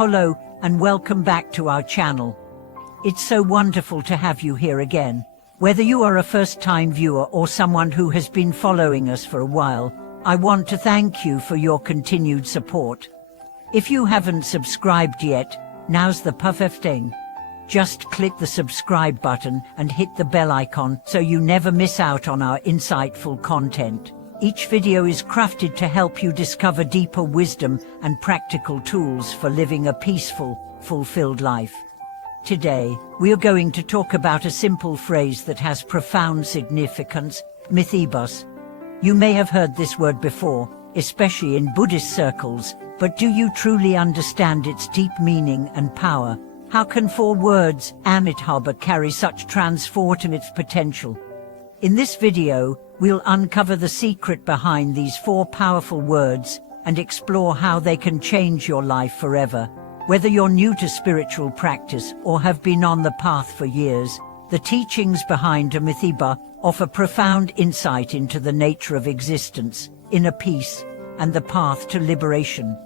Hello, and welcome back to our channel. It's so wonderful to have you here again. Whether you are a first-time viewer or someone who has been following us for a while, I want to thank you for your continued support. If you haven't subscribed yet, now's the perfect thing. Just click the subscribe button and hit the bell icon so you never miss out on our insightful content. Each video is crafted to help you discover deeper wisdom and practical tools for living a peaceful, fulfilled life. Today, we are going to talk about a simple phrase that has profound significance, Amitabha. You may have heard this word before, especially in Buddhist circles, but do you truly understand its deep meaning and power? How can 4 words, Amitabha, carry such transformative potential? In this video, we'll uncover the secret behind these 4 powerful words and explore how they can change your life forever. Whether you're new to spiritual practice or have been on the path for years, the teachings behind Amitabha offer profound insight into the nature of existence, inner peace, and the path to liberation.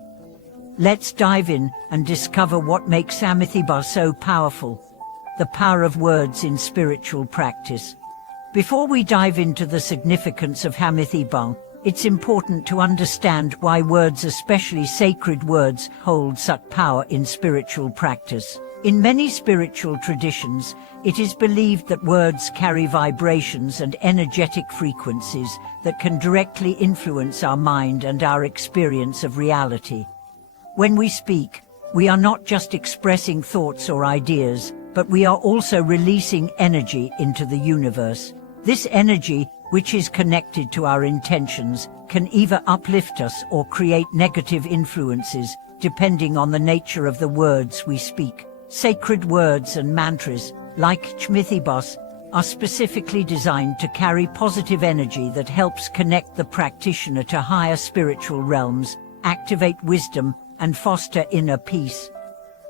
Let's dive in and discover what makes Amitabha so powerful. The power of words in spiritual practice. Before we dive into the significance of Amitabha, it's important to understand why words, especially sacred words, hold such power in spiritual practice. In many spiritual traditions, it is believed that words carry vibrations and energetic frequencies that can directly influence our mind and our experience of reality. When we speak, we are not just expressing thoughts or ideas, but we are also releasing energy into the universe. This energy, which is connected to our intentions, can either uplift us or create negative influences, depending on the nature of the words we speak. Sacred words and mantras, like Amitabha, are specifically designed to carry positive energy that helps connect the practitioner to higher spiritual realms, activate wisdom, and foster inner peace.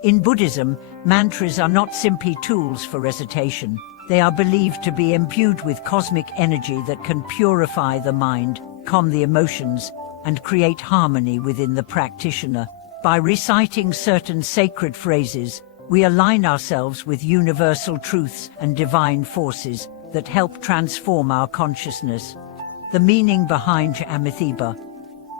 In Buddhism, mantras are not simply tools for recitation. They are believed to be imbued with cosmic energy that can purify the mind, calm the emotions, and create harmony within the practitioner. By reciting certain sacred phrases, we align ourselves with universal truths and divine forces that help transform our consciousness. The meaning behind Amitabha.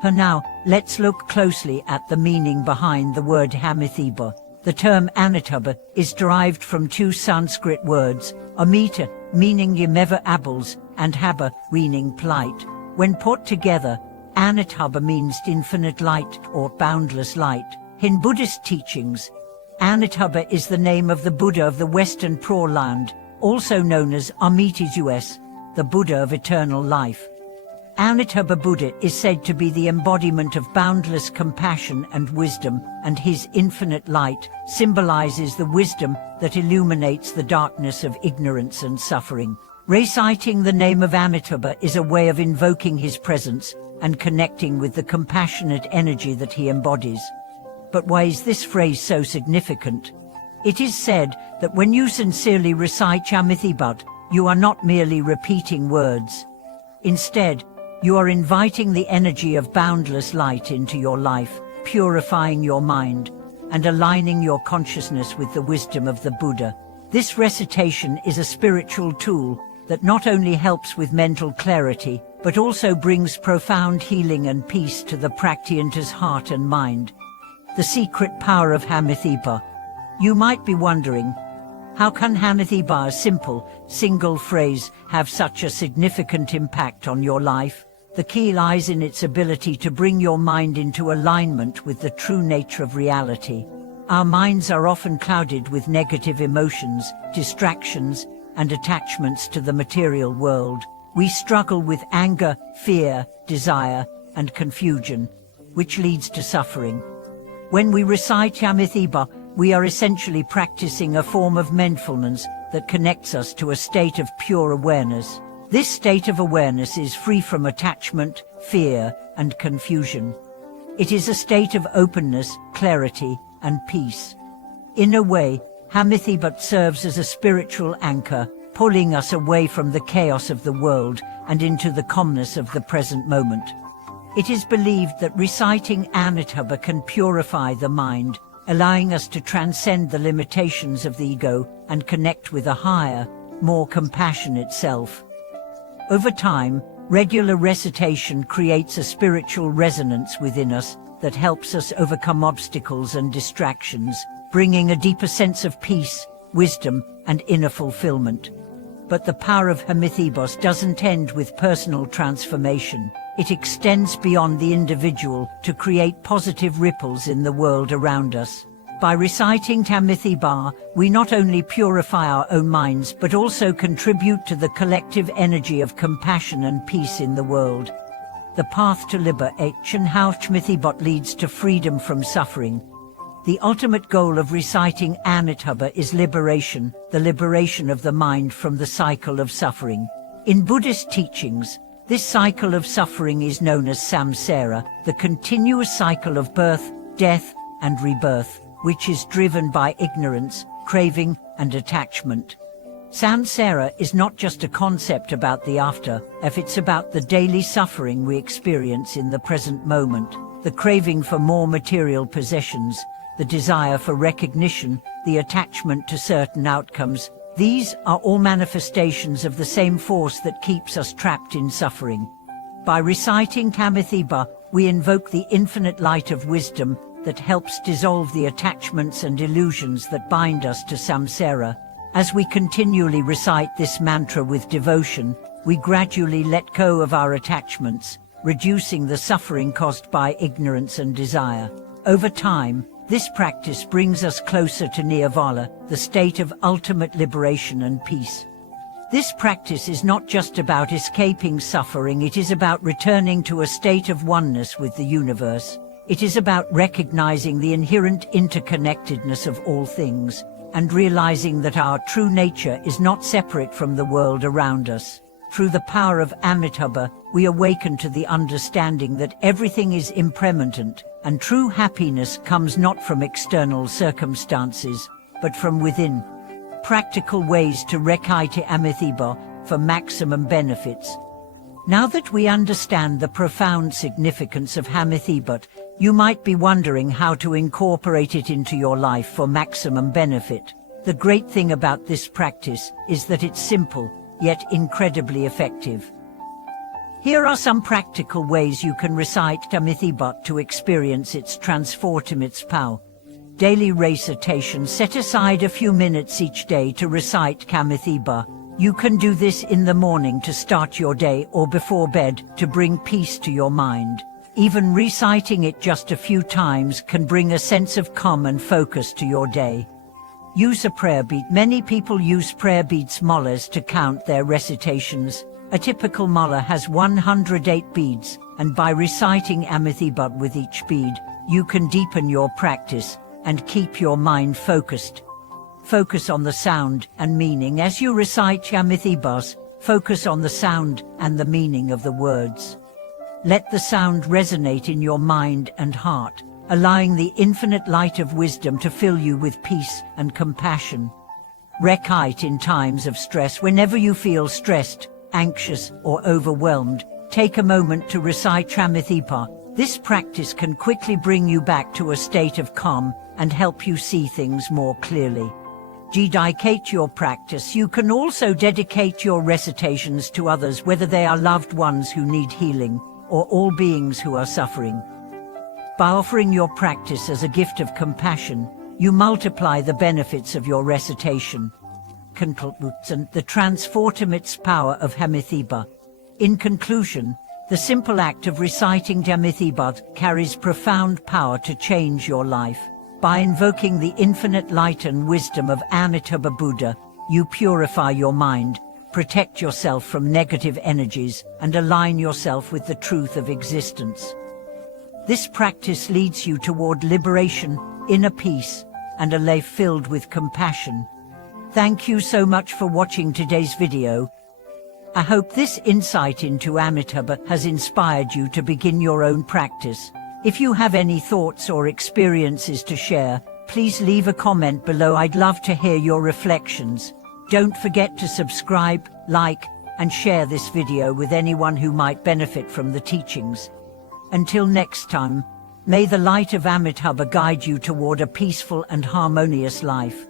Now, let's look closely at the meaning behind the word Amitabha. The term Amitabha is derived from 2 Sanskrit words, Amita, meaning Yameva apples, and Haba, meaning light. When put together, Amitabha means infinite light or boundless light. In Buddhist teachings, Amitabha is the name of the Buddha of the Western Prague Land, also known as Amitabha, the Buddha of eternal life. Amitabha Buddha is said to be the embodiment of boundless compassion and wisdom, and his infinite light symbolizes the wisdom that illuminates the darkness of ignorance and suffering. Reciting the name of Amitabha is a way of invoking his presence and connecting with the compassionate energy that he embodies. But why is this phrase so significant? It is said that when you sincerely recite Amitabha, you are not merely repeating words. Instead, you are inviting the energy of boundless light into your life, purifying your mind, and aligning your consciousness with the wisdom of the Buddha. This recitation is a spiritual tool that not only helps with mental clarity, but also brings profound healing and peace to the practitioner's heart and mind. The secret power of Amitabha. You might be wondering, how can Amitabha, a simple, single phrase, have such a significant impact on your life? The key lies in its ability to bring your mind into alignment with the true nature of reality. Our minds are often clouded with negative emotions, distractions, and attachments to the material world. We struggle with anger, fear, desire, and confusion, which leads to suffering. When we recite Amitabha, we are essentially practicing a form of mindfulness that connects us to a state of pure awareness. This state of awareness is free from attachment, fear, and confusion. It is a state of openness, clarity, and peace. In a way, Amitabha serves as a spiritual anchor, pulling us away from the chaos of the world and into the calmness of the present moment. It is believed that reciting Amitabha can purify the mind, allowing us to transcend the limitations of the ego and connect with a higher, more compassionate self. Over time, regular recitation creates a spiritual resonance within us that helps us overcome obstacles and distractions, bringing a deeper sense of peace, wisdom, and inner fulfillment. But the power of Amitabha doesn't end with personal transformation. It extends beyond the individual to create positive ripples in the world around us. By reciting Amitabha, we not only purify our own minds but also contribute to the collective energy of compassion and peace in the world. The path to liberation, how Amitabha leads to freedom from suffering. The ultimate goal of reciting Amitabha is liberation, the liberation of the mind from the cycle of suffering. In Buddhist teachings, this cycle of suffering is known as samsara, the continuous cycle of birth, death, and rebirth, which is driven by ignorance, craving, and attachment. Samsara is not just a concept about the after, it's about the daily suffering we experience in the present moment, the craving for more material possessions, the desire for recognition, the attachment to certain outcomes. These are all manifestations of the same force that keeps us trapped in suffering. By reciting Amitabha, we invoke the infinite light of wisdom that helps dissolve the attachments and illusions that bind us to samsara. As we continually recite this mantra with devotion, we gradually let go of our attachments, reducing the suffering caused by ignorance and desire. Over time, this practice brings us closer to nirvana, the state of ultimate liberation and peace. This practice is not just about escaping suffering, it is about returning to a state of oneness with the universe. It is about recognizing the inherent interconnectedness of all things, and realizing that our true nature is not separate from the world around us. Through the power of Amitabha, we awaken to the understanding that everything is impermanent, and true happiness comes not from external circumstances, but from within. Practical ways to recite Amitabha for maximum benefits. Now that we understand the profound significance of Amitabha, you might be wondering how to incorporate it into your life for maximum benefit. The great thing about this practice is that it's simple, yet incredibly effective. Here are some practical ways you can recite Amitabha to experience its transformative power. Daily recitation. Set aside a few minutes each day to recite Amitabha. You can do this in the morning to start your day or before bed to bring peace to your mind. Even reciting it just a few times can bring a sense of calm and focus to your day. Use a prayer bead. Many people use prayer beads malas to count their recitations. A typical mala has 108 beads, and by reciting Amitabha with each bead, you can deepen your practice and keep your mind focused. Focus on the sound and meaning. As you recite Amitabha, focus on the sound and the meaning of the words. Let the sound resonate in your mind and heart, allowing the infinite light of wisdom to fill you with peace and compassion. Recite in times of stress. Whenever you feel stressed, anxious, or overwhelmed, take a moment to recite Amitabha. This practice can quickly bring you back to a state of calm and help you see things more clearly. Dedicate your practice. You can also dedicate your recitations to others, whether they are loved ones who need healing, or all beings who are suffering. By offering your practice as a gift of compassion, you multiply the benefits of your recitation. And the transformative power of Amitabha. In conclusion, the simple act of reciting Amitabha carries profound power to change your life. By invoking the infinite light and wisdom of Amitabha Buddha, you purify your mind, protect yourself from negative energies, and align yourself with the truth of existence. This practice leads you toward liberation, inner peace, and a life filled with compassion. Thank you so much for watching today's video. I hope this insight into Amitabha has inspired you to begin your own practice. If you have any thoughts or experiences to share, please leave a comment below. I'd love to hear your reflections. Don't forget to subscribe, like, and share this video with anyone who might benefit from the teachings. Until next time, May the light of Amitabha guide you toward a peaceful and harmonious life.